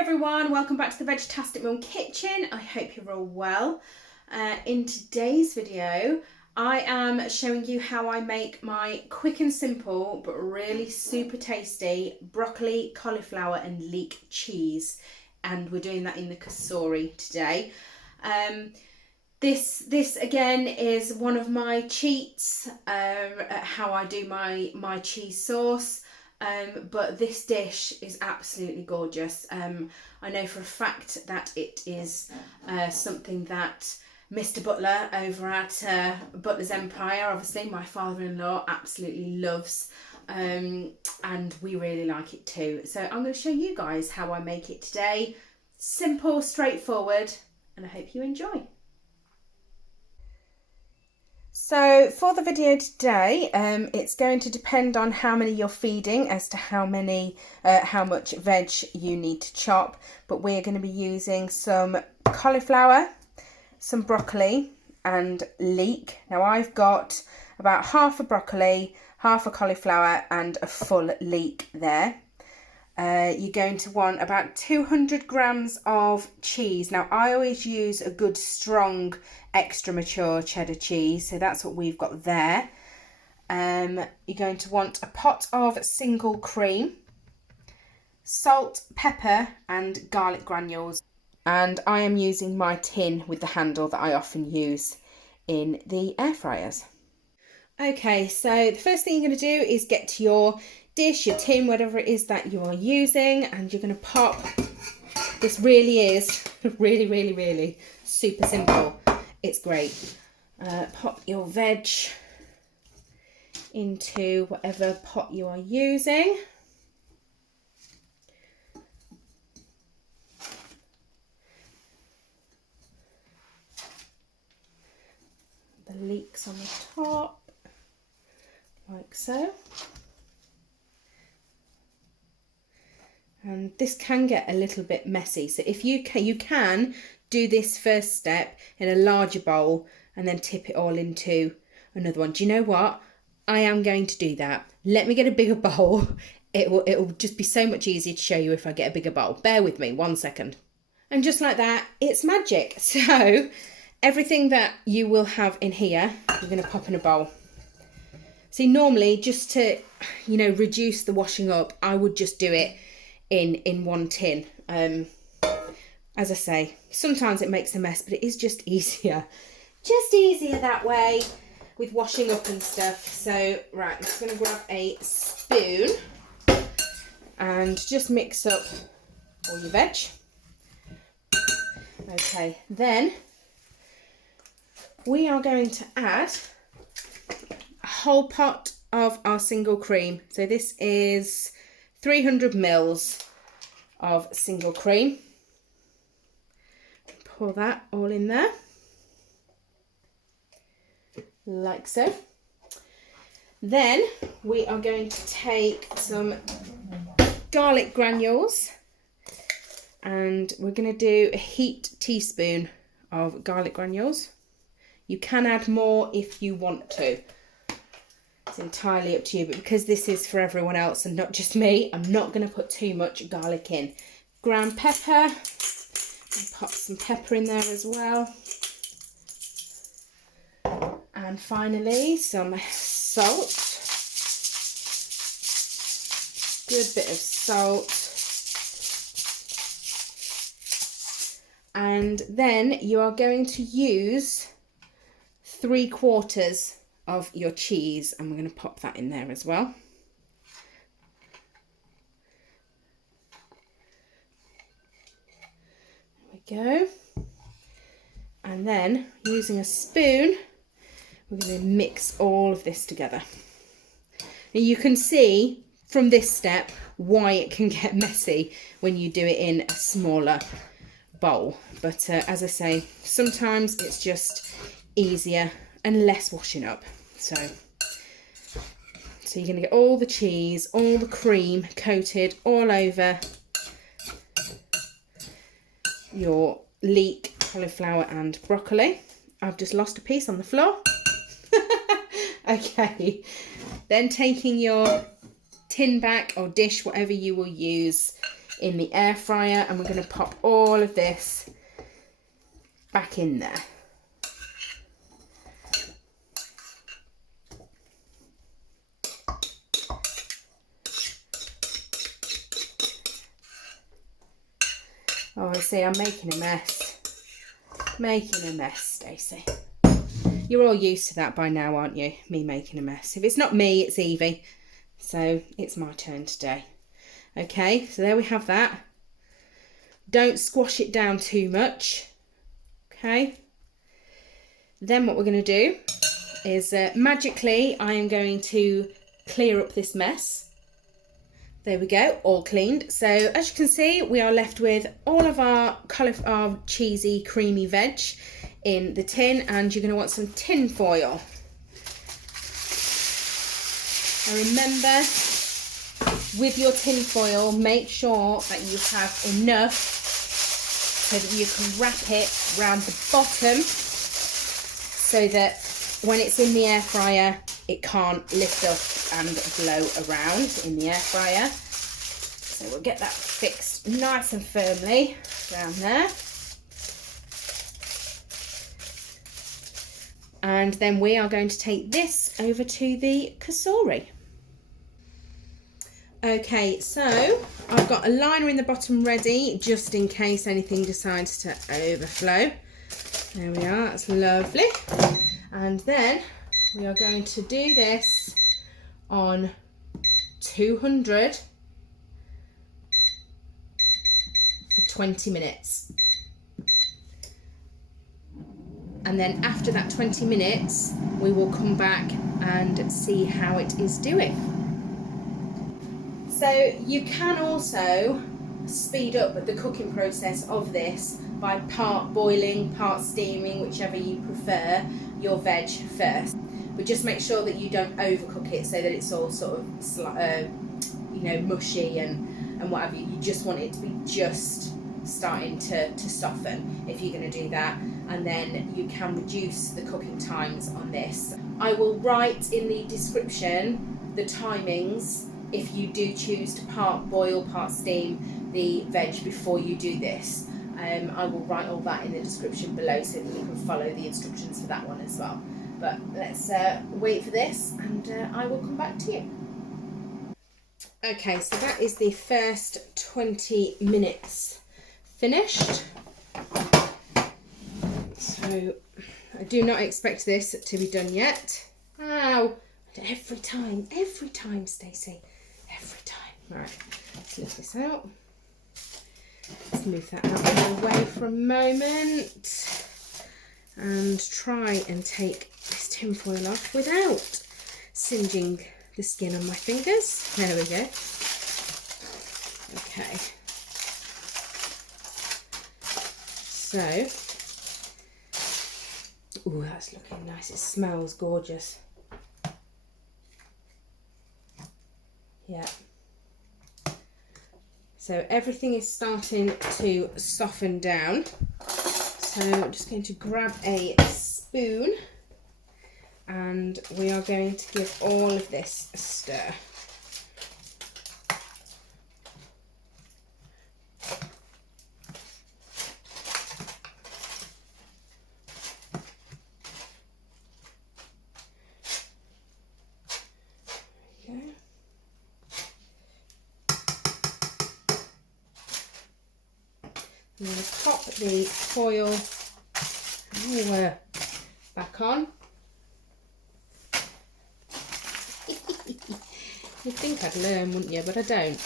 everyone, welcome back to the Vegtastic Mum Kitchen. I hope you're all well. In today's video, I am showing you how I make my quick and simple but really super tasty broccoli, cauliflower and leek cheese. And we're doing that in the kasori today. This again is one of my cheats at how I do my cheese sauce. But this dish is absolutely gorgeous. I know for a fact that it is something that Mr. Butler over at Butler's Empire, obviously my father-in-law, absolutely loves, and we really like it too. So I'm going to show you guys how I make it today. Simple, straightforward, and I hope you enjoy. So for the video today, it's going to depend on how many you're feeding as to how much veg you need to chop. But we're going to be using some cauliflower, some broccoli and leek. Now I've got about half a broccoli, half a cauliflower and a full leek there. You're going to want about 200 grams of cheese. Now I always use a good strong extra mature cheddar cheese, so that's what we've got there. You're going to want a pot of single cream, salt, pepper and garlic granules, and I am using my tin with the handle that I often use in the air fryers. Okay, so the first thing you're going to do is get to your dish, your tin, whatever it is that you are using, and you're going to pop. This really is really super simple. It's great. Pop your veg into whatever pot you are using. The leeks on the top, like so. And this can get a little bit messy, so if you can do this first step in a larger bowl and then tip it all into another one. Do you know what? I am going to do that. Let me get a bigger bowl. It will just be so much easier to show you if I get a bigger bowl. Bear with me 1 second. And just like that, it's magic. So everything that you will have in here, you're going to pop in a bowl. See, normally just to, reduce the washing up, I would just do it in one tin. As I say, sometimes it makes a mess, but it is just easier that way with washing up and stuff. So right, I'm just going to grab a spoon and just mix up all your veg. Okay, then we are going to add a whole pot of our single cream. So this is 300 mils of single cream. Pour that all in there, like so. Then we are going to take some garlic granules and we're going to do a heaped teaspoon of garlic granules. You can add more if you want to. It's entirely up to you, but because this is for everyone else and not just me, I'm not going to put too much garlic in. Ground pepper. And pop some pepper in there as well. And finally some salt. Good bit of salt. And then you are going to use 3/4 of your cheese, and we're going to pop that in there as well. Go, and then using a spoon we're going to mix all of this together. Now you can see from this step why it can get messy when you do it in a smaller bowl, but as I say, sometimes it's just easier and less washing up. So you're going to get all the cheese, all the cream coated all over your leek, cauliflower and broccoli. I've just lost a piece on the floor. Okay, then taking your tin back or dish, whatever you will use, in the air fryer, and we're going to pop all of this back in there. Oh, I see, I'm making a mess. Making a mess, Stacey. You're all used to that by now, aren't you? Me making a mess. If it's not me, it's Evie. So it's my turn today. Okay, so there we have that. Don't squash it down too much. Okay. Then what we're going to do is magically I am going to clear up this mess. There we go, all cleaned. So as you can see, we are left with all of our cauliflower cheesy creamy veg in the tin, and you're going to want some tin foil. Now remember, with your tin foil, make sure that you have enough so that you can wrap it around the bottom so that when it's in the air fryer, it can't lift up and blow around in the air fryer. So we'll get that fixed nice and firmly down there. And then we are going to take this over to the kasori. Okay, so I've got a liner in the bottom ready just in case anything decides to overflow. There we are, that's lovely. And then we are going to do this on 200 for 20 minutes. And then after that 20 minutes, we will come back and see how it is doing. So you can also speed up the cooking process of this by part boiling, part steaming, whichever you prefer, your veg first. But just make sure that you don't overcook it so that it's all sort of, you know, mushy and what have you. You just want it to be just starting to soften if you're going to do that, and then you can reduce the cooking times on this. I will write in the description the timings if you do choose to part boil, part steam the veg before you do this. I will write all that in the description below so that you can follow the instructions for that one as well. But let's wait for this, and I will come back to you. Okay, so that is the first 20 minutes finished. So I do not expect this to be done yet. Ow! Every time, Stacey, every time. Right, let's lift this out. Let's move that out of the way for a moment and try and take this tin foil off without singeing the skin on my fingers. There we go. Okay. So, ooh, that's looking nice. It smells gorgeous. Yeah. So everything is starting to soften down. So I'm just going to grab a spoon and we are going to give all of this a stir. I'm going to pop the foil back on. You'd think I'd learn, wouldn't you? But I don't.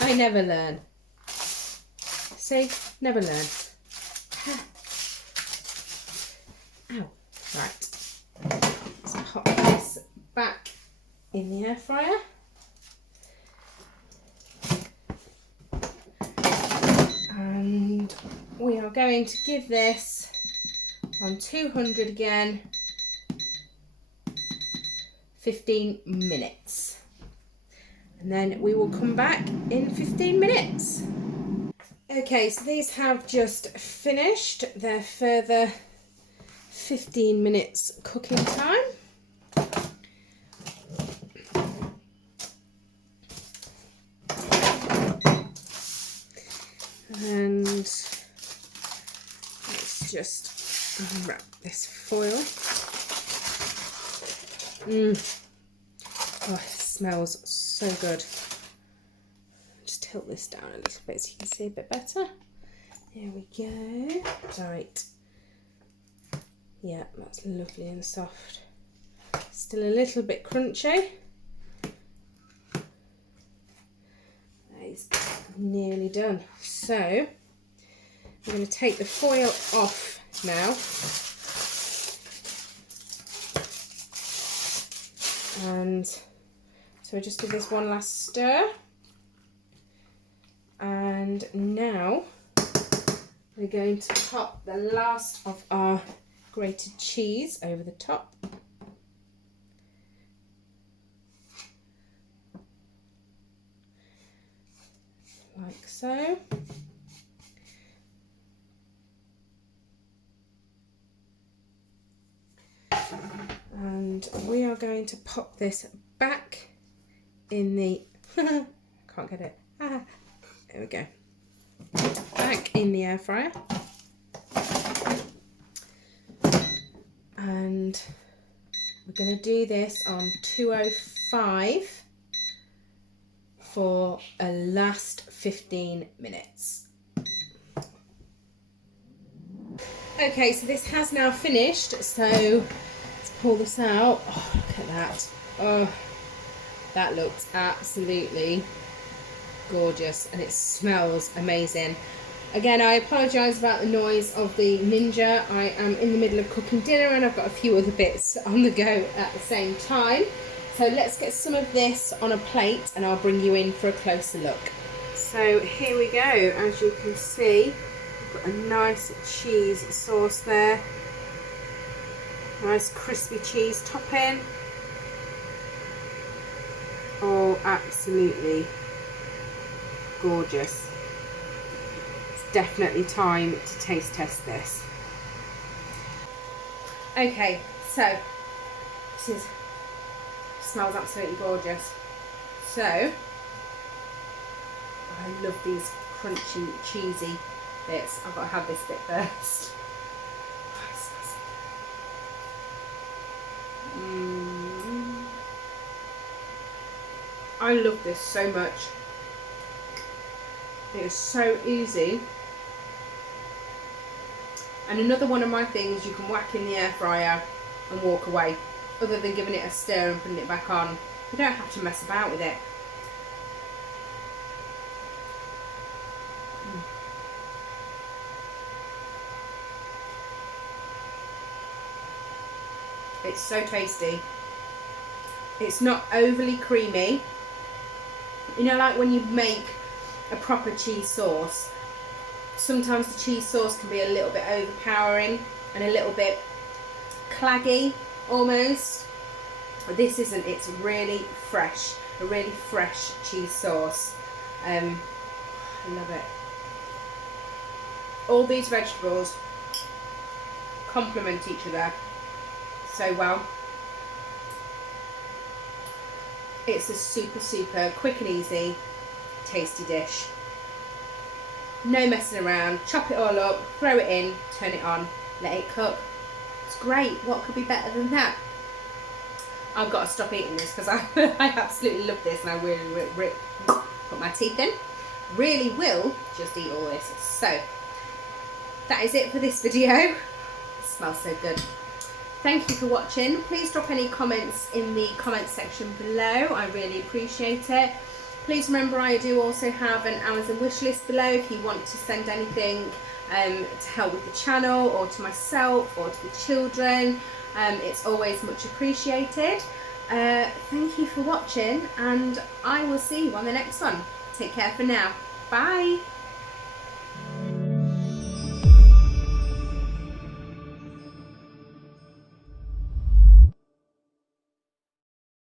I never learn. See? Never learn. Ow. Right. Let's pop this back in the air fryer. And we are going to give this on 200 again, 15 minutes. And then we will come back in 15 minutes. Okay, so these have just finished their further 15 minutes cooking time. let's just wrap this foil. Oh, it smells so good. Just tilt this down a little bit so you can see a bit better. There we go. Right. Yeah, that's lovely and soft. Still a little bit crunchy. That is nearly done. So I'm going to take the foil off now. And so I just do this one last stir. And now we're going to pop the last of our grated cheese over the top. Like so. And we are going to pop this back in the can't get it. There we go. Back in the air fryer. And we're going to do this on 205 for a last 15 minutes. Okay, so this has now finished, so let's pull this out. Oh, look at that. Oh, that looks absolutely gorgeous and it smells amazing. Again, I apologise about the noise of the Ninja. I am in the middle of cooking dinner and I've got a few other bits on the go at the same time. So let's get some of this on a plate and I'll bring you in for a closer look. So here we go. As you can see, we've got a nice cheese sauce there. Nice crispy cheese topping. Oh, absolutely gorgeous. Definitely time to taste test this. Okay, so this smells absolutely gorgeous. So I love these crunchy, cheesy bits. I've got to have this bit first. I love this so much. It is so easy. And another one of my things, you can whack in the air fryer and walk away. Other than giving it a stir and putting it back on. You don't have to mess about with it. It's so tasty. It's not overly creamy. You know, like when you make a proper cheese sauce, sometimes the cheese sauce can be a little bit overpowering and a little bit claggy almost. But this isn't. It's really fresh, a really fresh cheese sauce. I love it. All these vegetables complement each other so well. It's a super quick and easy tasty dish. No messing around. Chop it all up, throw it in, turn it on, let it cook. It's great. What could be better than that? I've got to stop eating this because I absolutely love this and I really put my teeth in. Really will just eat all this. So that is it for this video. It smells so good. Thank you for watching. Please drop any comments in the comment section below. I really appreciate it. Please remember I do also have an Amazon wishlist below if you want to send anything to help with the channel or to myself or to the children. It's always much appreciated. Thank you for watching and I will see you on the next one. Take care for now. Bye.